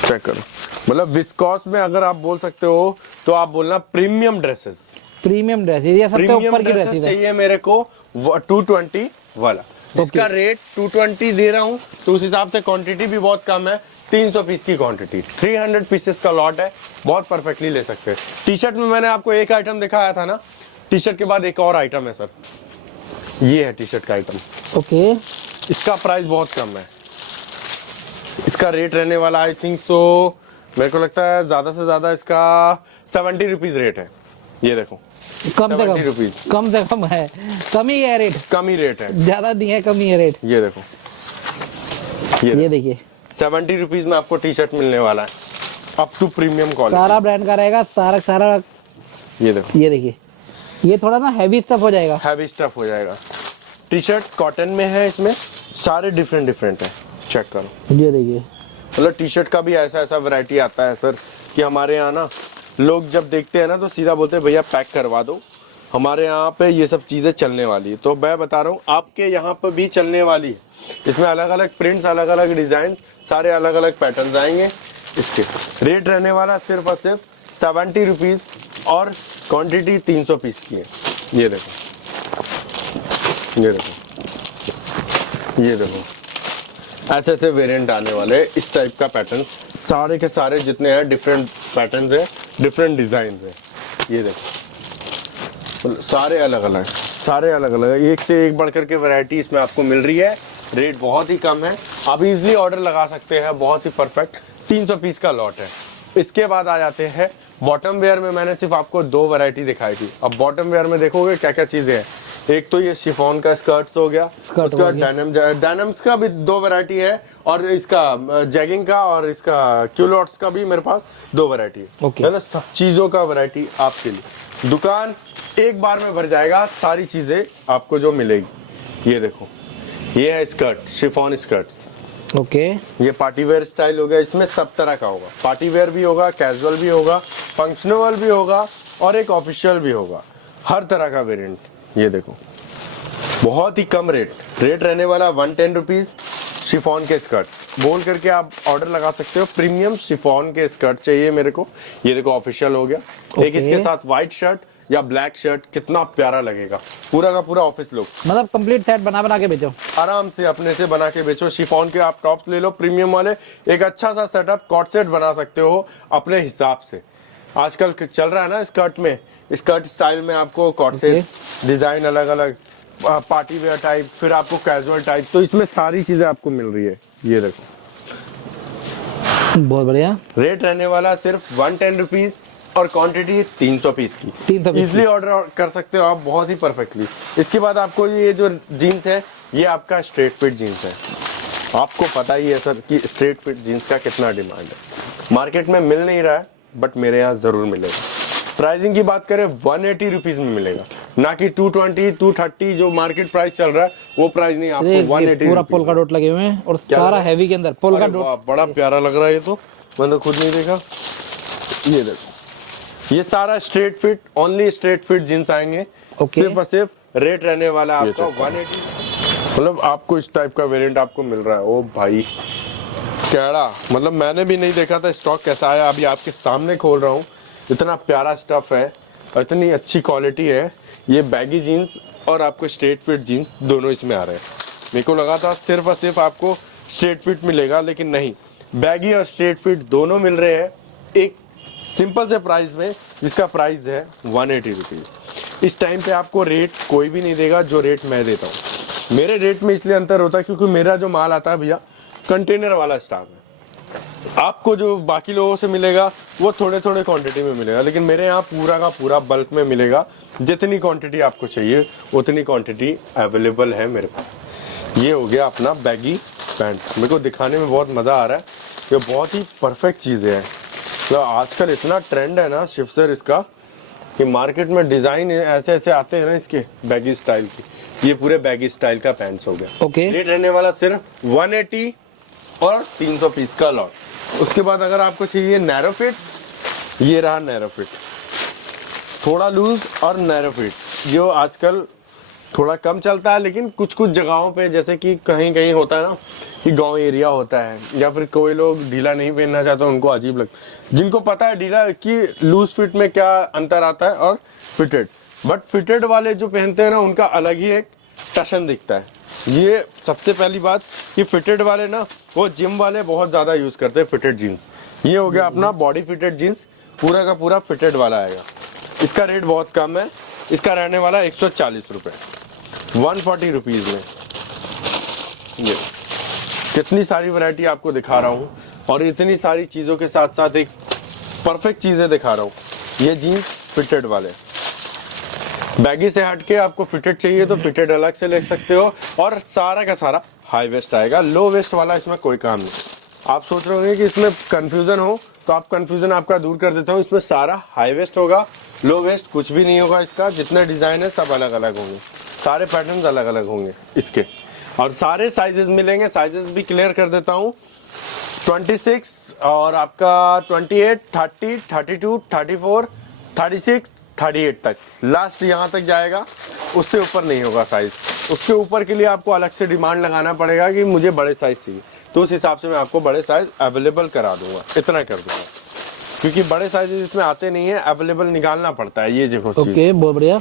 चेक करो। मतलब विस्कॉस में अगर आप बोल सकते हो तो आप बोलना प्रीमियम ड्रेसेस। प्रीमियम ड्रेस, ये सबसे प्रीमियम ऊपर की ड्रेसेस ड्रेस है। चाहिए मेरे को 220 वाला, जिसका रेट 220 दे रहा हूँ, तो उस हिसाब से क्वांटिटी भी बहुत कम है। 300 पीस की क्वांटिटी, 300 पीसेस का लॉट है, बहुत परफेक्टली ले सकते हैं। टी शर्ट में मैंने आपको एक आइटम दिखाया था ना, टी शर्ट के बाद एक और आइटम है सर, ये है टी शर्ट का आइटम। ओके, इसका प्राइस बहुत कम है, इसका रेट रहने वाला आई थिंक सो, मेरे को लगता है ज्यादा से ज्यादा इसका 70 रुपीज रेट है। ये देखो, कम से 70 रुपीज, कम से कम है, कम ही है रेट, कम ही रेट है, ज्यादा नहीं है, कम ही है रेट। ये देखो, ये देखिए 70 रुपीज में आपको टी शर्ट मिलने वाला है, अप टू प्रीमियम क्वालिटी। सारा ब्रांड का रहेगा, सारा सारा। ये देखो, ये देखिए, ये थोड़ा ना हैवी स्टफ हो जाएगा, हैवी स्टफ हो जाएगा। टी शर्ट कॉटन में है, इसमें सारे डिफरेंट डिफरेंट है, चेक करो। ये देखिए, मतलब टी शर्ट का भी ऐसा ऐसा वैरायटी आता है सर कि हमारे यहाँ ना लोग जब देखते हैं ना तो सीधा बोलते हैं भैया पैक करवा दो, हमारे यहाँ पे ये सब चीज़ें चलने वाली है। तो मैं बता रहा हूँ आपके यहाँ पर भी चलने वाली है। इसमें अलग अलग प्रिंट्स, अलग अलग डिज़ाइन, सारे अलग अलग पैटर्न आएंगे। इसके रेट रहने वाला सिर्फ और सिर्फ 70 रुपीज़ और क्वांटिटी 300 पीस की है। ये देखो, ये देखो, ये देखो, ऐसे ऐसे वेरिएंट आने वाले हैं, इस टाइप का पैटर्न, सारे के सारे जितने हैं डिफरेंट पैटर्न्स है, डिफरेंट डिजाइन है। ये देखो, सारे अलग अलग, सारे अलग अलग, एक से एक बढ़कर के वैरायटी इसमें आपको मिल रही है। रेट बहुत ही कम है, आप इजीली ऑर्डर लगा सकते हैं, बहुत ही परफेक्ट। 300 पीस का लॉट है। इसके बाद आ जाते हैं बॉटम वेयर में। मैंने सिर्फ आपको 2 वैरायटी दिखाई थी, अब बॉटम वेयर में देखोगे क्या क्या चीजें हैं। एक तो ये शिफॉन का स्कर्ट्स हो गया, उसका डायनम्स का भी 2 वैरायटी है, और इसका जैगिंग का और इसका क्यूलॉट्स का भी मेरे पास 2 वैरायटी है। Okay. सब चीजों का वैरायटी आपके लिए, दुकान एक बार में भर जाएगा, सारी चीजें आपको जो मिलेगी। ये देखो, ये है स्कर्ट, शिफॉन स्कर्ट्स। ओके, ये पार्टी वेयर स्टाइल हो गया, इसमें सब तरह का होगा, पार्टी वेयर भी होगा, कैजुअल भी होगा, फंक्शनल भी होगा और एक ऑफिशियल भी होगा, हर तरह का वेरिएंट। ये देखो, बहुत ही कम रेट रहने वाला 110 रुपीज। शिफॉन के स्कर्ट बोल करके आप ऑर्डर लगा सकते हो, प्रीमियम शिफॉन के स्कर्ट चाहिए मेरे को। ये देखो ऑफिशियल हो गया। एक इसके साथ व्हाइट शर्ट या ब्लैक शर्ट, कितना प्यारा लगेगा, पूरा का पूरा ऑफिस लुक। मतलब कंप्लीट सेट बना के बेचो, आराम से अपने से बना के बेचो। शिफॉन के आप टॉप्स ले लो प्रीमियम वाले, एक अच्छा सा सेटअप कॉट सेट बना सकते हो अपने हिसाब से। आजकल चल रहा है ना स्कर्ट में, स्कर्ट स्टाइल में आपको कॉट सेट डिजाइन अलग अलग, पार्टी वेयर टाइप, फिर आपको कैजुअल टाइप, तो इसमें सारी चीजें आपको मिल रही है। ये देखो, बहुत बढ़िया। रेट रहने वाला सिर्फ 110 रुपीज और क्वांटिटी 300 पीस की। 300 पीस इजिली ऑर्डर कर सकते हो आप बहुत ही परफेक्टली। इसके बाद आपको ये जो जीन्स है, ये आपका स्ट्रेट फिट जीन्स है। आपको पता ही है सर कि स्ट्रेट फिट जीन्स का कितना डिमांड है, मार्केट में मिल नहीं रहा है, बट मेरे यहाँ जरूर मिलेगा। प्राइसिंग की बात करें 180 रुपीज में मिलेगा, ना कि 220 230 जो मार्केट प्राइस चल रहा है वो प्राइस नहीं, आपको 180 पूरा पोल्का डॉट लगे हुए हैं और सारा हैवी के अंदर पोल्का डॉट, बड़ा प्यारा लग रहा है। ये तो मैंने खुद नहीं देखा। ये देखो, ये सारा straight fit, only straight fit jeans आएंगे। सिर्फ और सिर्फ रेट रहने वाला आपका 180। मतलब आपको इस टाइप का वेरिएंट आपको मिल रहा है। ओ भाई कैड़ा, मतलब मैंने भी नहीं देखा था स्टॉक कैसा आया, अभी आपके सामने खोल रहा हूँ। इतना प्यारा स्टफ है, और इतनी अच्छी क्वालिटी है। ये बैगी जीन्स और आपको स्ट्रेट फिट जीन्स दोनों इसमें आ रहे हैं। मेरे को लगा था सिर्फ और सिर्फ आपको स्ट्रेट फिट मिलेगा, लेकिन नहीं, बैगी और स्ट्रेट फिट दोनों मिल रहे हैं एक सिंपल से प्राइस में, जिसका प्राइस है 180 रुपीज़। इस टाइम पे आपको रेट कोई भी नहीं देगा जो रेट मैं देता हूँ। मेरे रेट में इसलिए अंतर होता है क्योंकि मेरा जो माल आता है भैया कंटेनर वाला स्टाफ है। आपको जो बाकी लोगों से मिलेगा वो थोड़े थोड़े क्वांटिटी में मिलेगा, लेकिन मेरे यहाँ पूरा का पूरा बल्क में मिलेगा। जितनी क्वांटिटी आपको चाहिए उतनी क्वांटिटी अवेलेबल है मेरे पास। ये हो गया अपना बैगी पैंट। मेरे को दिखाने में बहुत मज़ा आ रहा है, ये बहुत ही परफेक्ट चीज़ें हैं। तो आजकल इतना ट्रेंड है ना शिव सर इसका, कि मार्केट में डिज़ाइन ऐसे ऐसे आते हैं ना इसके बैगी स्टाइल की। ये पूरे बैगी स्टाइल का पैंट्स हो गया। ओके। रेट रहने वाला सिर्फ 180 और 300 पीस का लॉट। उसके बाद अगर आपको चाहिए नैरो फिट, ये रहा नैरो फिट, थोड़ा लूज और नैरो फिट, जो आजकल थोड़ा कम चलता है, लेकिन कुछ कुछ जगहों पे जैसे कि कहीं कहीं होता है ना कि गांव एरिया होता है, या फिर कोई लोग ढीला नहीं पहनना चाहते, उनको अजीब लगता है। जिनको पता है ढीला कि लूज फिट में क्या अंतर आता है और फिटेड, बट फिटेड वाले जो पहनते हैं ना उनका अलग ही एक टशन दिखता है। ये सबसे पहली बात कि फिटेड वाले ना वो जिम वाले बहुत ज़्यादा यूज़ करते हैं फिटेड जीन्स। ये हो गया अपना बॉडी फिटेड जीन्स, पूरा का पूरा फिटेड वाला आएगा। इसका रेट बहुत कम है, इसका रहने वाला 140 रुपये, 140 रुपीज़ में। ये कितनी सारी वैरायटी आपको दिखा रहा हूँ, और इतनी सारी चीज़ों के साथ साथ एक परफेक्ट चीज़ें दिखा रहा हूँ। ये जीन्स फिटेड वाले, बैगी से हटके आपको फिटेड चाहिए तो फिटेड अलग से ले सकते हो, और सारा का सारा हाई वेस्ट आएगा। लो वेस्ट वाला इसमें कोई काम नहीं। आप सोच रहे होंगे कि इसमें कंफ्यूजन हो, तो आप कंफ्यूजन आपका दूर कर देता हूँ। इसमें सारा हाई वेस्ट होगा, लो वेस्ट कुछ भी नहीं होगा। इसका जितने डिज़ाइन है सब अलग अलग होंगे, सारे पैटर्न्स अलग अलग होंगे इसके, और सारे साइजेस मिलेंगे। साइजेस भी क्लियर कर देता हूँ, 26 और आपका 28, 30, 32, 34, 36, 38 तक, लास्ट यहाँ तक जाएगा। उससे ऊपर नहीं होगा साइज। उसके ऊपर के लिए आपको अलग से डिमांड लगाना पड़ेगा कि मुझे बड़े साइज चाहिए, तो उस हिसाब से मैं आपको बड़े साइज अवेलेबल करा दूंगा, इतना कर दूंगा। क्योंकि बड़े साइज इसमें आते नहीं है, अवेलेबल निकालना पड़ता है। ये देखो ओके, बहुत बढ़िया।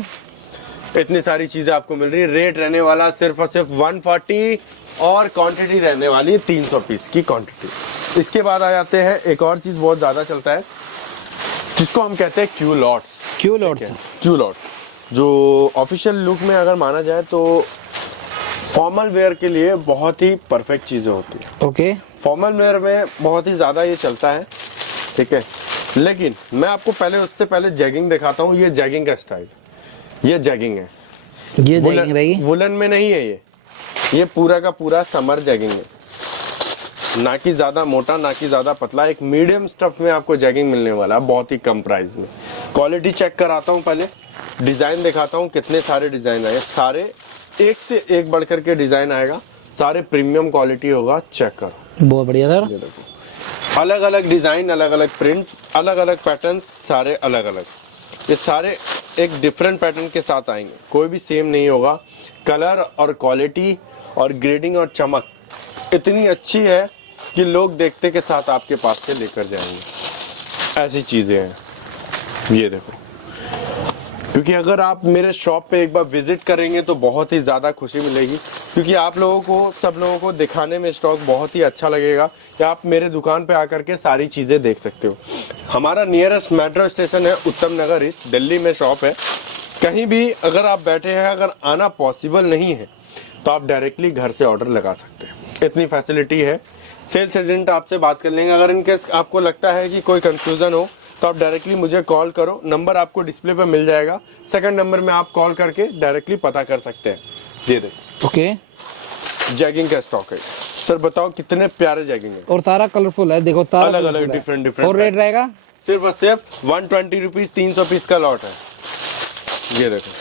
इतनी सारी चीजें आपको मिल रही है। रेट रहने वाला सिर्फ और सिर्फ 140, और क्वांटिटी रहने वाली है 300 पीस की क्वांटिटी। इसके बाद आ जाते हैं, एक और चीज बहुत ज्यादा चलता है जिसको हम कहते हैं Q lot. Q lot, Q lot जो ऑफिशियल लुक में अगर माना जाए तो फॉर्मल वेयर के लिए बहुत ही परफेक्ट चीजें होती है। ओके। फॉर्मल वेयर में बहुत ही ज्यादा ये चलता है, ठीक है। लेकिन मैं आपको पहले उससे पहले जैगिंग दिखाता हूँ। ये जैगिंग का स्टाइल, ये जैगिंग है। ये जैगिंग रहेगी, वुलन में नहीं है ये पूरा का पूरा समर जैगिंग है। ना कि ज्यादा मोटा, ना कि ज्यादा पतला, एक मीडियम स्टफ में आपको जैगिंग मिलने वाला है, बहुत ही कम प्राइस में। क्वालिटी चेक कराता हूँ, पहले डिजाइन दिखाता हूँ। कितने सारे डिजाइन आए, सारे एक से एक बढ़ करके डिजाइन आएगा, सारे प्रीमियम क्वालिटी होगा। चेक करो, बहुत बढ़िया सर। ये देखो, अलग अलग डिजाइन, अलग अलग प्रिंट्स, अलग अलग पैटर्न, सारे अलग अलग। ये सारे एक डिफरेंट पैटर्न के साथ आएंगे, कोई भी सेम नहीं होगा। कलर और क्वालिटी और ग्रेडिंग और चमक इतनी अच्छी है कि लोग देखते के साथ आपके पास से लेकर जाएंगे। ऐसी चीजें हैं, ये देखो। क्योंकि अगर आप मेरे शॉप पे एक बार विजिट करेंगे तो बहुत ही ज़्यादा खुशी मिलेगी, क्योंकि आप लोगों को, सब लोगों को दिखाने में स्टॉक बहुत ही अच्छा लगेगा कि आप मेरे दुकान पे आकर के सारी चीज़ें देख सकते हो। हमारा नियरेस्ट मेट्रो स्टेशन है उत्तम नगर ईस्ट, दिल्ली में शॉप है। कहीं भी अगर आप बैठे हैं, अगर आना पॉसिबल नहीं है तो आप डायरेक्टली घर से ऑर्डर लगा सकते हैं, इतनी फैसिलिटी है। सेल्स एजेंट आपसे बात कर लेंगे। अगर इनकेस आपको लगता है कि कोई कंफ्यूजन हो तो आप डायरेक्टली मुझे कॉल करो, नंबर आपको डिस्प्ले पे मिल जाएगा। सेकंड नंबर में आप कॉल करके डायरेक्टली पता कर सकते हैं। ये देखो, ओके, जैगिंग का स्टॉक है। सर बताओ कितने प्यारे जैगिंग है, और सारा कलरफुल है, देखो सारा अलग अलग colourful है। Different different. और रेट रहेगा सिर्फ और सिर्फ 120 रुपीज, 300 पीस का लॉट है। ये देखो,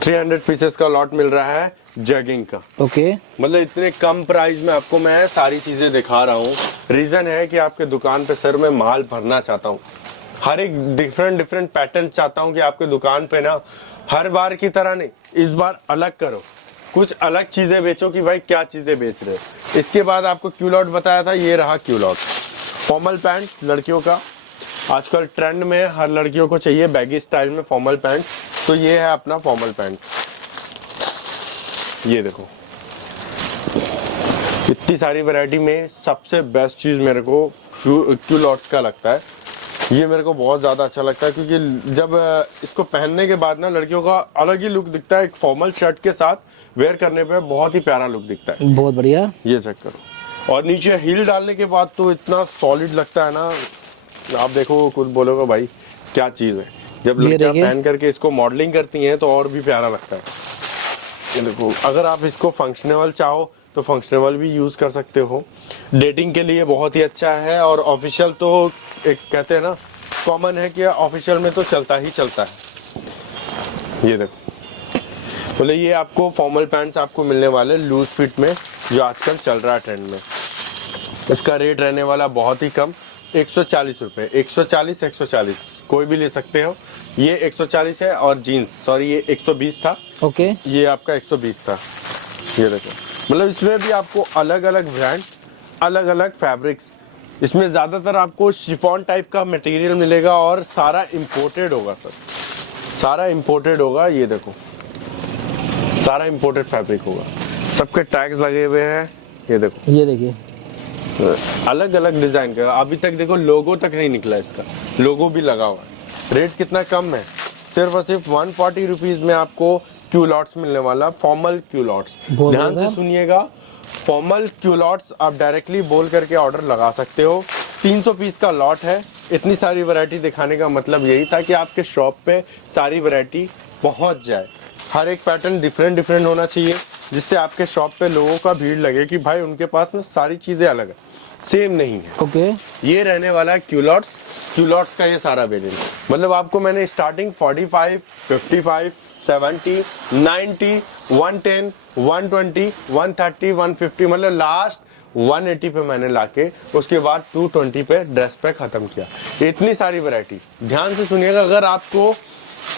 300 पीसेस का लॉट मिल रहा है जैगिंग का। ओके, मतलब इतने कम प्राइस में आपको मैं सारी चीजें दिखा रहा हूँ। रीजन है कि आपके दुकान पे सर मैं माल भरना चाहता हूँ, हर एक डिफरेंट डिफरेंट पैटर्न चाहता हूँ कि आपके दुकान पे ना हर बार की तरह नहीं, इस बार अलग करो, कुछ अलग चीजें बेचो कि भाई क्या चीजें बेच रहे हो। इसके बाद आपको क्यू लॉट बताया था, ये रहा क्यू लॉट। फॉर्मल पैंट लड़कियों का, आजकल ट्रेंड में हर लड़कियों को चाहिए बैगी स्टाइल में फॉर्मल पैंट, तो ये है अपना फॉर्मल पैंट। ये देखो इतनी सारी वैरायटी में सबसे बेस्ट चीज मेरे को क्यूलॉट्स का लगता है। ये मेरे को बहुत ज्यादा अच्छा लगता है क्योंकि जब इसको पहनने के बाद ना लड़कियों का अलग ही लुक दिखता है। एक फॉर्मल शर्ट के साथ वेयर करने पे बहुत ही प्यारा लुक दिखता है। बहुत बढ़िया। ये चेक करो, और नीचे हील डालने के बाद तो इतना सॉलिड लगता है ना, आप देखो कुछ बोलोगे भाई क्या चीज है। जब लड़कियां पहन करके इसको मॉडलिंग करती हैं तो और भी प्यारा लगता है। ये देखो, अगर आप इसको फंक्शनेबल चाहो तो फंक्शनेबल भी यूज कर सकते हो। डेटिंग के लिए बहुत ही अच्छा है, और ऑफिशियल तो एक कहते हैं ना कॉमन है कि ऑफिशियल में तो चलता ही चलता है। ये देखो, बोले ये आपको फॉर्मल पैंट्स आपको मिलने वाले लूज फिट में, जो आजकल चल रहा है ट्रेंड में। इसका रेट रहने वाला बहुत ही कम, 140 रुपए। 140 कोई भी ले सकते हो। ये 140 है, और जीन्स सॉरी ये 120 था। ओके, ये आपका 120 था। ये देखो, मतलब इसमें भी आपको अलग अलग ब्रांड, अलग अलग फैब्रिक्स, इसमें ज्यादातर आपको शिफॉन टाइप का मटेरियल मिलेगा, और सारा इंपोर्टेड होगा सर, सारा इंपोर्टेड होगा। ये देखो सारा इंपोर्टेड फैब्रिक होगा, सबके टैग्स लगे हुए हैं। ये देखो, ये देखिए अलग अलग डिजाइन का। अभी तक देखो लोगो तक नहीं निकला, इसका लोगो भी लगा हुआ है। रेट कितना कम है, सिर्फ और सिर्फ 140 रुपीज में आपको क्यूलॉट्स मिलने वाला, फॉर्मल क्यूलॉट्स। ध्यान से सुनिएगा, फॉर्मल क्यूलॉट्स आप डायरेक्टली बोल करके ऑर्डर लगा सकते हो। 300 पीस का लॉट है। इतनी सारी वैरायटी दिखाने का मतलब यही था कि आपके शॉप पे सारी वैरायटी पहुंच जाए। हर एक पैटर्न डिफरेंट डिफरेंट होना चाहिए, जिससे आपके शॉप पे लोगों का भीड़ लगे कि भाई उनके पास ना सारी चीजें अलग है, सेम नहीं है। ओके, ये रहने वाला है क्यूलॉट्स का ये सारा वेरिएंट। मतलब आपको मैंने स्टार्टिंग 45, 55, 70, 90, 110, 120, 130, 150, मतलब लास्ट 180 पे मैंने लाके उसके बाद 220 पे ड्रेस पे खत्म किया। इतनी सारी वैरायटी, ध्यान से सुनिएगा। अगर आपको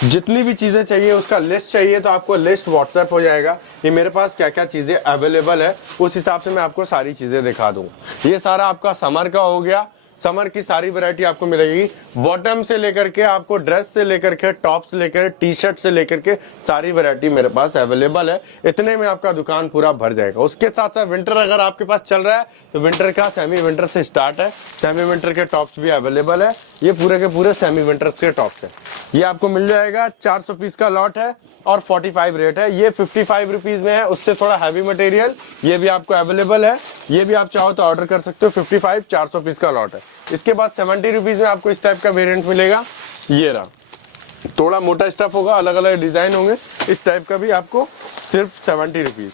जितनी भी चीजें चाहिए उसका लिस्ट चाहिए तो आपको लिस्ट व्हाट्सएप हो जाएगा। ये मेरे पास क्या क्या चीजें अवेलेबल है, उस हिसाब से मैं आपको सारी चीजें दिखा दूंगा। ये सारा आपका समर का हो गया। समर की सारी वैरायटी आपको मिलेगी, बॉटम से लेकर के आपको ड्रेस से लेकर के टॉप से लेकर टी शर्ट से लेकर के सारी वैरायटी मेरे पास अवेलेबल है। इतने में आपका दुकान पूरा भर जाएगा। उसके साथ साथ विंटर अगर आपके पास चल रहा है तो विंटर का सेमी विंटर से स्टार्ट है। सेमी विंटर के टॉप्स भी अवेलेबल है। ये पूरे के पूरे सेमी विंटर के टॉप्स है। ये आपको मिल जाएगा, 400 पीस का लॉट है और 45 रेट है। ये 55 रुपीज में है, उससे थोड़ा हैवी मटेरियल, ये भी आपको अवेलेबल है। ये भी आप चाहो तो ऑर्डर कर सकते हो। 55 400 पीस का लॉट है। इसके बाद 70 रुपीज में आपको इस टाइप का वेरिएंट मिलेगा। ये रहा, थोड़ा मोटा स्टफ होगा, अलग अलग डिजाइन होंगे। इस टाइप का भी आपको सिर्फ 70 रुपीज।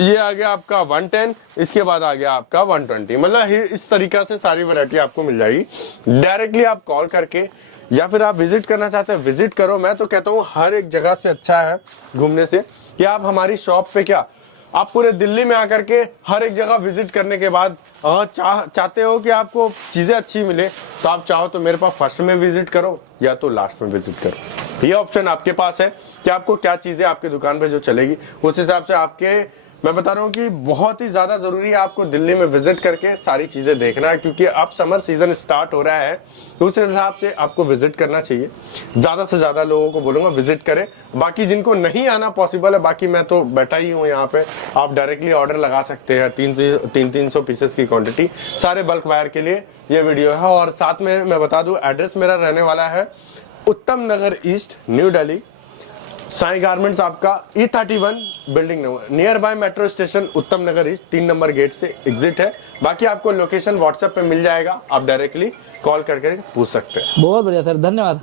ये आ गया आपका 110, इसके बाद आ गया आपका 120। मतलब इस तरीका से सारी वैरायटी आपको मिल जाएगी। डायरेक्टली आप कॉल करके या फिर आप विजिट करना चाहते हैं विजिट करो। मैं तो कहता हूँ हर एक जगह से अच्छा है घूमने से कि आप हमारी शॉप पे क्या, आप पूरे दिल्ली में आकर के हर एक जगह विजिट करने के बाद चाहते हो कि आपको चीजें अच्छी मिले, तो आप चाहो तो मेरे पास फर्स्ट में विजिट करो या तो लास्ट में विजिट करो। ये ऑप्शन आपके पास है कि आपको क्या चीजें आपकी दुकान पे जो चलेगी उस हिसाब से आपके, मैं बता रहा हूँ कि बहुत ही ज्यादा जरूरी है आपको दिल्ली में विजिट करके सारी चीजें देखना है, क्योंकि अब समर सीजन स्टार्ट हो रहा है। तो उस हिसाब से आपको विजिट करना चाहिए। ज्यादा से ज्यादा लोगों को बोलूंगा विजिट करें। बाकी जिनको नहीं आना पॉसिबल है, बाकी मैं तो बैठा ही हूँ यहाँ पे, आप डायरेक्टली ऑर्डर लगा सकते हैं। 300 पीसेस की क्वांटिटी, सारे बल्क वायर के लिए ये वीडियो है। और साथ में मैं बता दूं एड्रेस मेरा रहने वाला है Uttam Nagar east, New Delhi. Sai garments आपका E31 building number, near by metro station, Uttam Nagar east, 3 number gate से एग्जिट है। बाकी आपको लोकेशन व्हाट्सएप पे मिल जाएगा, आप डायरेक्टली कॉल करके पूछ सकते हैं। बहुत बढ़िया सर, धन्यवाद।